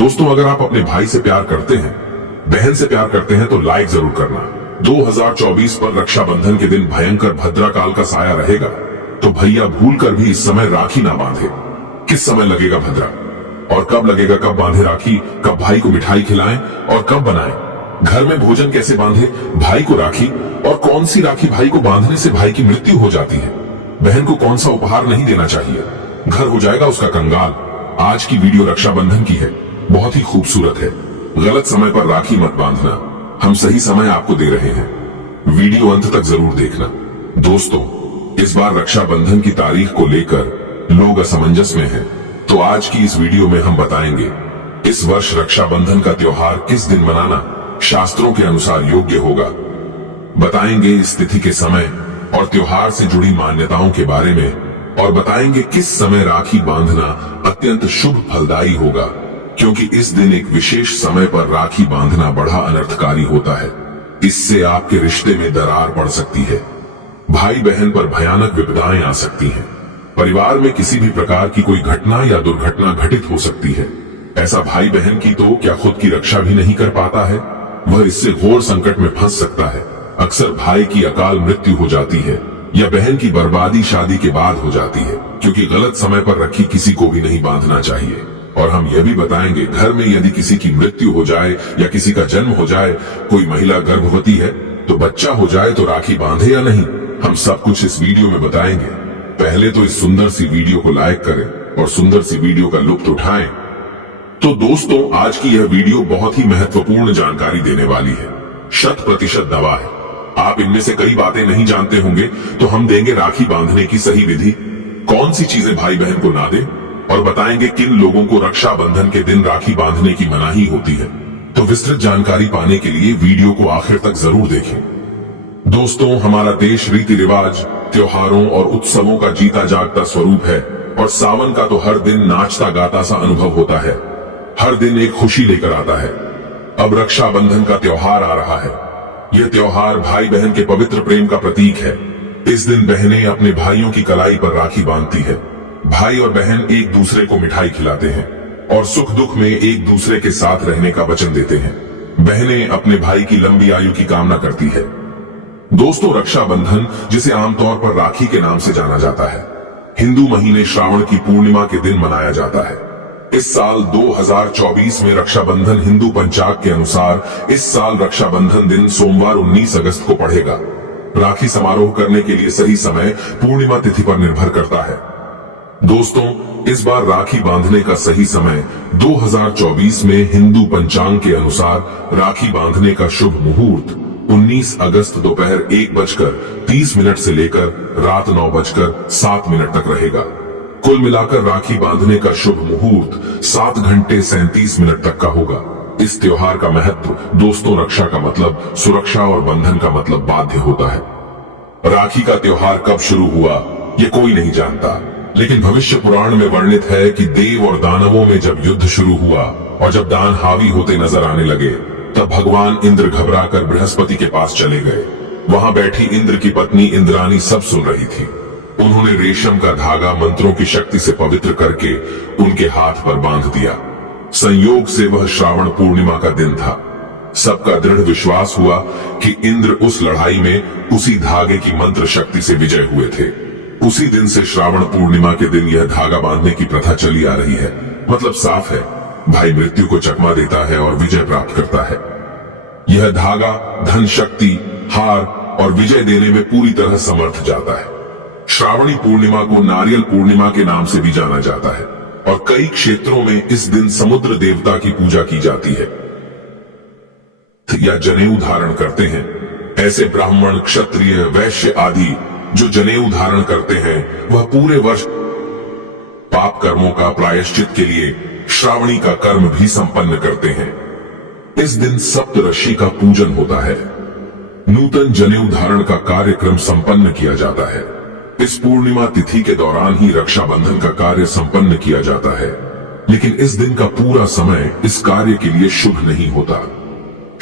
दोस्तों, अगर आप अपने भाई से प्यार करते हैं, बहन से प्यार करते हैं, तो लाइक जरूर करना। 2024 पर रक्षाबंधन के दिन भयंकर भद्रा काल का साया रहेगा, तो भैया भूल कर भी इस समय राखी ना बांधे। किस समय लगेगा भद्रा और कब लगेगा, कब बांधे राखी, कब भाई को मिठाई खिलाएं और कब बनाएं, घर में भोजन कैसे बांधे भाई को राखी, और कौन सी राखी भाई को बांधने से भाई की मृत्यु हो जाती है, बहन को कौन सा उपहार नहीं देना चाहिए, घर हो जाएगा उसका कंगाल। आज की वीडियो रक्षाबंधन की है, बहुत ही खूबसूरत है। गलत समय पर राखी मत बांधना, हम सही समय आपको दे रहे हैं। वीडियो अंत तक जरूर देखना। दोस्तों, इस बार रक्षाबंधन की तारीख को लेकर लोग असमंजस में हैं, तो आज की इस वीडियो में हम बताएंगे इस वर्ष रक्षाबंधन का त्योहार किस दिन मनाना शास्त्रों के अनुसार योग्य होगा। बताएंगे इस तिथि के समय और त्योहार से जुड़ी मान्यताओं के बारे में, और बताएंगे किस समय राखी बांधना अत्यंत शुभ फलदायी होगा, क्योंकि इस दिन एक विशेष समय पर राखी बांधना बड़ा अनर्थकारी होता है। इससे आपके रिश्ते में दरार पड़ सकती है, भाई बहन पर भयानक विपदाएं आ सकती हैं, परिवार में किसी भी प्रकार की कोई घटना या दुर्घटना घटित हो सकती है। ऐसा भाई बहन की तो क्या खुद की रक्षा भी नहीं कर पाता है, वह इससे घोर संकट में फंस सकता है। अक्सर भाई की अकाल मृत्यु हो जाती है या बहन की बर्बादी शादी के बाद हो जाती है, क्योंकि गलत समय पर राखी किसी को भी नहीं बांधना चाहिए। और हम यह भी बताएंगे, घर में यदि किसी की मृत्यु हो जाए या किसी का जन्म हो जाए, कोई महिला गर्भवती है तो बच्चा हो जाए तो राखी बांधे या नहीं, हम सब कुछ इस वीडियो में बताएंगे। पहले तो इस सुंदर सी वीडियो को लाइक करें और सुंदर सी वीडियो का लुत्फ उठाएं। तो दोस्तों, आज की यह वीडियो बहुत ही महत्वपूर्ण जानकारी देने वाली है, 100% दवा है। आप इनमें से कई बातें नहीं जानते होंगे, तो हम देंगे राखी बांधने की सही विधि, कौन सी चीजें भाई बहन को ना दे, और बताएंगे किन लोगों को रक्षाबंधन के दिन राखी बांधने की मनाही होती है। तो विस्तृत जानकारी पाने के लिए वीडियो को आखिर तक जरूर देखें। दोस्तों, हमारा देश रीति रिवाज, त्योहारों और उत्सवों का जीता जागता स्वरूप है, और सावन का तो हर दिन नाचता गाता सा अनुभव होता है, हर दिन एक खुशी लेकर आता है। अब रक्षाबंधन का त्योहार आ रहा है। यह त्योहार भाई बहन के पवित्र प्रेम का प्रतीक है। इस दिन बहनें अपने भाइयों की कलाई पर राखी बांधती है। भाई और बहन एक दूसरे को मिठाई खिलाते हैं और सुख दुख में एक दूसरे के साथ रहने का वचन देते हैं। बहनें अपने भाई की लंबी आयु की कामना करती है। दोस्तों, रक्षाबंधन, जिसे आमतौर पर राखी के नाम से जाना जाता है, हिंदू महीने श्रावण की पूर्णिमा के दिन मनाया जाता है। इस साल 2024 में रक्षाबंधन हिंदू पंचांग के अनुसार इस साल रक्षाबंधन दिन सोमवार 19 अगस्त को पड़ेगा। राखी समारोह करने के लिए सही समय पूर्णिमा तिथि पर निर्भर करता है। दोस्तों, इस बार राखी बांधने का सही समय 2024 में हिंदू पंचांग के अनुसार राखी बांधने का शुभ मुहूर्त 19 अगस्त दोपहर 1:30 से लेकर रात 9:07 तक रहेगा। कुल मिलाकर राखी बांधने का शुभ मुहूर्त 7 घंटे 37 मिनट तक का होगा। इस त्योहार का महत्व, दोस्तों, रक्षा का मतलब सुरक्षा और बंधन का मतलब बाध्य होता है। राखी का त्योहार कब शुरू हुआ ये कोई नहीं जानता, लेकिन भविष्य पुराण में वर्णित है कि देव और दानवों में जब युद्ध शुरू हुआ और जब दान हावी होते नजर आने लगे, तब भगवान इंद्र घबराकर बृहस्पति के पास चले गए। वहां बैठी इंद्र की पत्नी इंद्राणी सब सुन रही थी। उन्होंने रेशम का धागा मंत्रों की शक्ति से पवित्र करके उनके हाथ पर बांध दिया। संयोग से वह श्रावण पूर्णिमा का दिन था। सबका दृढ़ विश्वास हुआ कि इंद्र उस लड़ाई में उसी धागे की मंत्र शक्ति से विजय हुए थे। उसी दिन से श्रावण पूर्णिमा के दिन यह धागा बांधने की प्रथा चली आ रही है। मतलब साफ है, भाई मृत्यु को चकमा देता है और विजय प्राप्त करता है। यह धागा धन, शक्ति, हार और विजय देने में पूरी तरह समर्थ जाता है। श्रावणी पूर्णिमा को नारियल पूर्णिमा के नाम से भी जाना जाता है, और कई क्षेत्रों में इस दिन समुद्र देवता की पूजा की जाती है या जनेऊ धारण करते हैं। ऐसे ब्राह्मण, क्षत्रिय, वैश्य आदि जो जनेऊ धारण करते हैं, वह पूरे वर्ष पाप कर्मों का प्रायश्चित के लिए श्रावणी का कर्म भी संपन्न करते हैं। इस दिन सप्तऋषि का पूजन होता है। नूतन जनेऊ धारण का कार्यक्रम संपन्न किया जाता है। इस पूर्णिमा तिथि के दौरान ही रक्षाबंधन का कार्य संपन्न किया जाता है, लेकिन इस दिन का पूरा समय इस कार्य के लिए शुभ नहीं होता।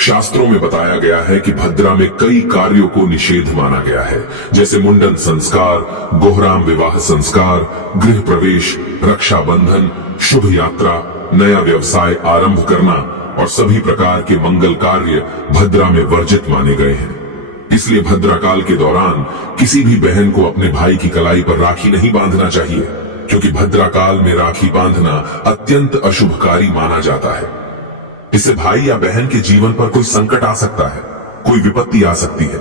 शास्त्रों में बताया गया है कि भद्रा में कई कार्यों को निषेध माना गया है, जैसे मुंडन संस्कार, गोहराम विवाह संस्कार, गृह प्रवेश, रक्षाबंधन, शुभ यात्रा, नया व्यवसाय आरंभ करना और सभी प्रकार के मंगल कार्य भद्रा में वर्जित माने गए हैं। इसलिए भद्रा काल के दौरान किसी भी बहन को अपने भाई की कलाई पर राखी नहीं बांधना चाहिए, क्योंकि भद्रा काल में राखी बांधना अत्यंत अशुभकारी माना जाता है। इससे भाई या बहन के जीवन पर कोई संकट आ सकता है, कोई विपत्ति आ सकती है।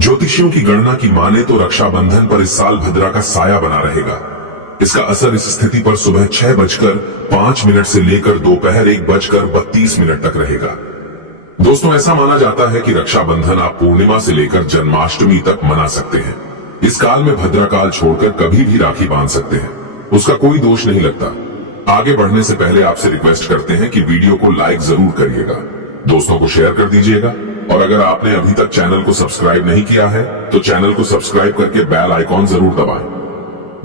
ज्योतिषियों की गणना की माने तो रक्षाबंधन पर इस साल भद्रा का साया बना रहेगा। इसका असर इस स्थिति पर सुबह 6:05 से लेकर दोपहर 1:32 तक रहेगा। दोस्तों, ऐसा माना जाता है कि रक्षाबंधन आप पूर्णिमा से लेकर जन्माष्टमी तक मना सकते हैं। इस काल में भद्रा काल छोड़कर कभी भी राखी बांध सकते हैं, उसका कोई दोष नहीं लगता। आगे बढ़ने से पहले आपसे रिक्वेस्ट करते हैं कि वीडियो को लाइक जरूर करिएगा, दोस्तों को शेयर कर दीजिएगा, और अगर आपने अभी तक चैनल को सब्सक्राइब नहीं किया है तो चैनल को सब्सक्राइब करके बेल आइकॉन जरूर दबाएं।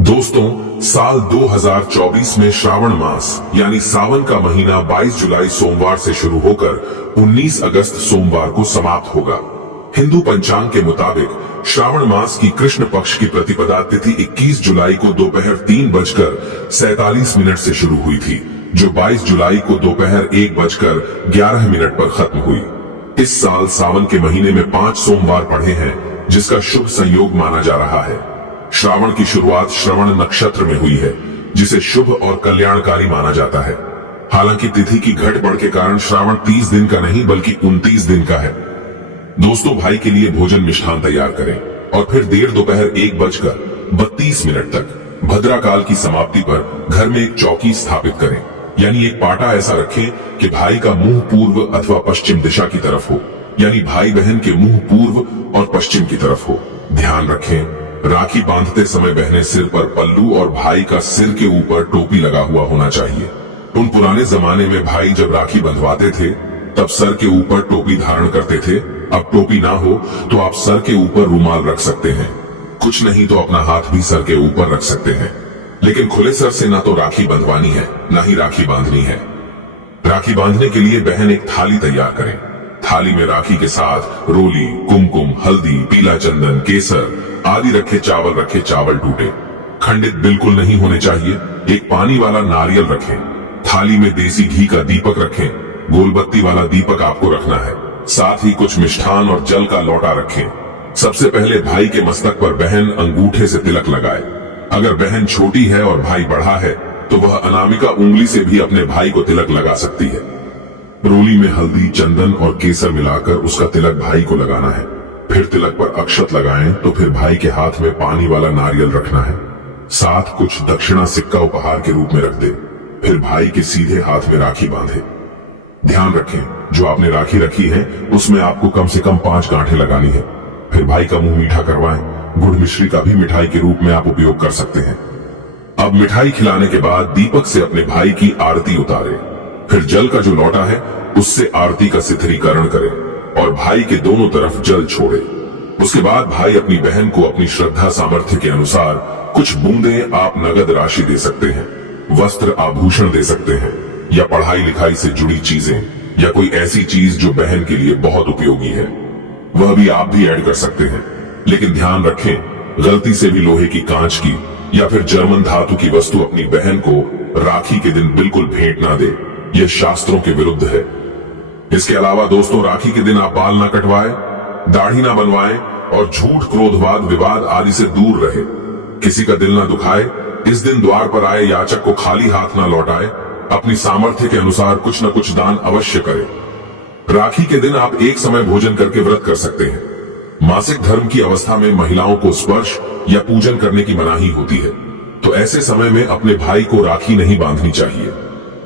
दोस्तों, साल 2024 में श्रावण मास यानी सावन का महीना 22 जुलाई सोमवार से शुरू होकर 19 अगस्त सोमवार को समाप्त होगा। हिंदू पंचांग के मुताबिक श्रावण मास की कृष्ण पक्ष की प्रतिपदा तिथि 21 जुलाई को दोपहर 3:47 से शुरू हुई थी, जो 22 जुलाई को दोपहर 1:11 पर खत्म हुई। इस साल सावन के महीने में 5 सोमवार पड़े हैं, जिसका शुभ संयोग माना जा रहा है। श्रावण की शुरुआत श्रवण नक्षत्र में हुई है, जिसे शुभ और कल्याणकारी माना जाता है। हालांकि तिथि की घटबढ़ के कारण श्रावण 30 दिन का नहीं बल्कि 29 दिन का है। दोस्तों, भाई के लिए भोजन मिष्ठान तैयार करें और फिर देर दोपहर 1:32 तक भद्रा काल की समाप्ति पर घर में एक चौकी स्थापित करें, यानी एक पाटा ऐसा रखें कि भाई का मुंह पूर्व अथवा पश्चिम दिशा की तरफ हो, यानी भाई बहन के मुंह पूर्व और पश्चिम की तरफ हो। ध्यान रखें, राखी बांधते समय बहनें सिर पर पल्लू और भाई का सिर के ऊपर टोपी लगा हुआ होना चाहिए। उन पुराने जमाने में भाई जब राखी बंधवाते थे तब सर के ऊपर टोपी धारण करते थे। अब टोपी ना हो तो आप सर के ऊपर रुमाल रख सकते हैं, कुछ नहीं तो अपना हाथ भी सर के ऊपर रख सकते हैं, लेकिन खुले सर से ना तो राखी बंधवानी है ना ही राखी बांधनी है। राखी बांधने के लिए बहन एक थाली तैयार करें। थाली में राखी के साथ रोली, कुमकुम, हल्दी, पीला चंदन, केसर आदि रखे चावल टूटे खंडित बिल्कुल नहीं होने चाहिए। एक पानी वाला नारियल रखें। थाली में देसी घी का दीपक रखें। गोलबत्ती वाला दीपक आपको रखना है। साथ ही कुछ मिष्ठान और जल का लोटा रखें। सबसे पहले भाई के मस्तक पर बहन अंगूठे से तिलक लगाए। अगर बहन छोटी है और भाई बड़ा है तो वह अनामिका उंगली से भी अपने भाई को तिलक लगा सकती है। रोली में हल्दी, चंदन और केसर मिलाकर उसका तिलक भाई को लगाना है। फिर तिलक पर अक्षत लगाएं तो फिर भाई के हाथ में पानी वाला नारियल रखना है। साथ कुछ दक्षिणा सिक्का उपहार के रूप में रख दे। फिर भाई के सीधे हाथ में राखी बांधे। ध्यान रखें, जो आपने राखी रखी है उसमें आपको कम से कम 5 गांठें लगानी है। फिर भाई का मुंह मीठा करवाएं। गुड़ मिश्री का भी मिठाई के रूप में आप उपयोग कर सकते हैं। अब मिठाई खिलाने के बाद दीपक से अपने भाई की आरती उतारे। फिर जल का जो लोटा है उससे आरती का सिथरीकरण करें और भाई के दोनों तरफ जल छोड़े। उसके बाद भाई अपनी बहन को अपनी श्रद्धा सामर्थ्य के अनुसार कुछ बूंदें आप नगद राशि दे सकते हैं, वस्त्र आभूषण दे सकते हैं, या पढ़ाई लिखाई से जुड़ी चीजें, या कोई ऐसी चीज जो बहन के लिए बहुत उपयोगी है, वह भी आप भी ऐड कर सकते हैं। लेकिन ध्यान रखें, गलती से भी लोहे की, कांच की या फिर जर्मन धातु की वस्तु अपनी बहन को राखी के दिन बिल्कुल भेंट ना दे। यह शास्त्रों के विरुद्ध है। इसके अलावा दोस्तों, राखी के दिन आप बाल ना कटवाएं, दाढ़ी ना बनवाएं और झूठ, क्रोधवाद, विवाद आदि से दूर रहे। किसी का दिल ना दुखाए। इस दिन द्वार पर आए याचक को खाली हाथ ना लौटाए। अपनी सामर्थ्य के अनुसार कुछ न कुछ दान अवश्य करें। राखी के दिन आप एक समय भोजन करके व्रत कर सकते हैं। मासिक धर्म की अवस्था में महिलाओं को स्पर्श या पूजन करने की मनाही होती है, तो ऐसे समय में अपने भाई को राखी नहीं बांधनी चाहिए।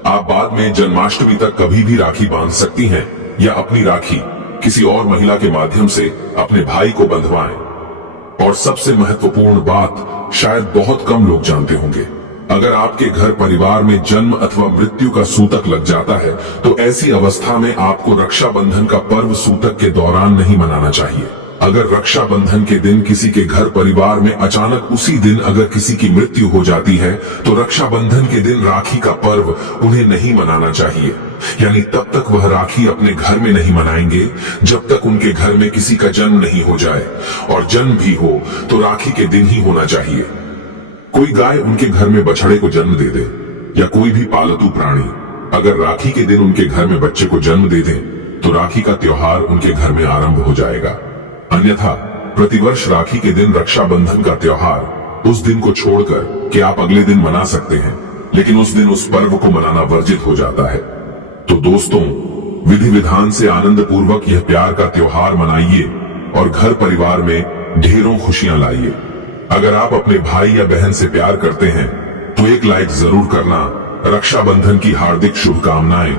आप बाद में जन्माष्टमी तक कभी भी राखी बांध सकती हैं या अपनी राखी किसी और महिला के माध्यम से अपने भाई को बंधवाएं। और सबसे महत्वपूर्ण बात शायद बहुत कम लोग जानते होंगे, अगर आपके घर परिवार में जन्म अथवा मृत्यु का सूतक लग जाता है तो ऐसी अवस्था में आपको रक्षाबंधन का पर्व सूतक के दौरान नहीं मनाना चाहिए। अगर रक्षाबंधन के दिन किसी के घर परिवार में अचानक उसी दिन अगर किसी की मृत्यु हो जाती है तो रक्षाबंधन के दिन राखी का पर्व उन्हें नहीं मनाना चाहिए। यानी तब तक वह राखी अपने घर में नहीं मनाएंगे जब तक उनके घर में किसी का जन्म नहीं हो जाए, और जन्म भी हो तो राखी के दिन ही होना चाहिए। कोई गाय उनके घर में बछड़े को जन्म दे दे या कोई भी पालतू प्राणी, अगर राखी के दिन उनके घर में बच्चे को जन्म दे दें तो राखी का त्योहार उनके घर में आरंभ हो जाएगा। अन्यथा प्रतिवर्ष राखी के दिन रक्षाबंधन का त्योहार उस दिन को छोड़कर कि आप अगले दिन मना सकते हैं, लेकिन उस दिन उस पर्व को मनाना वर्जित हो जाता है। तो दोस्तों, विधि विधान से आनंद पूर्वक यह प्यार का त्योहार मनाइए और घर परिवार में ढेरों खुशियां लाइए। अगर आप अपने भाई या बहन से प्यार करते हैं तो एक लाइक जरूर करना। रक्षाबंधन की हार्दिक शुभकामनाएं।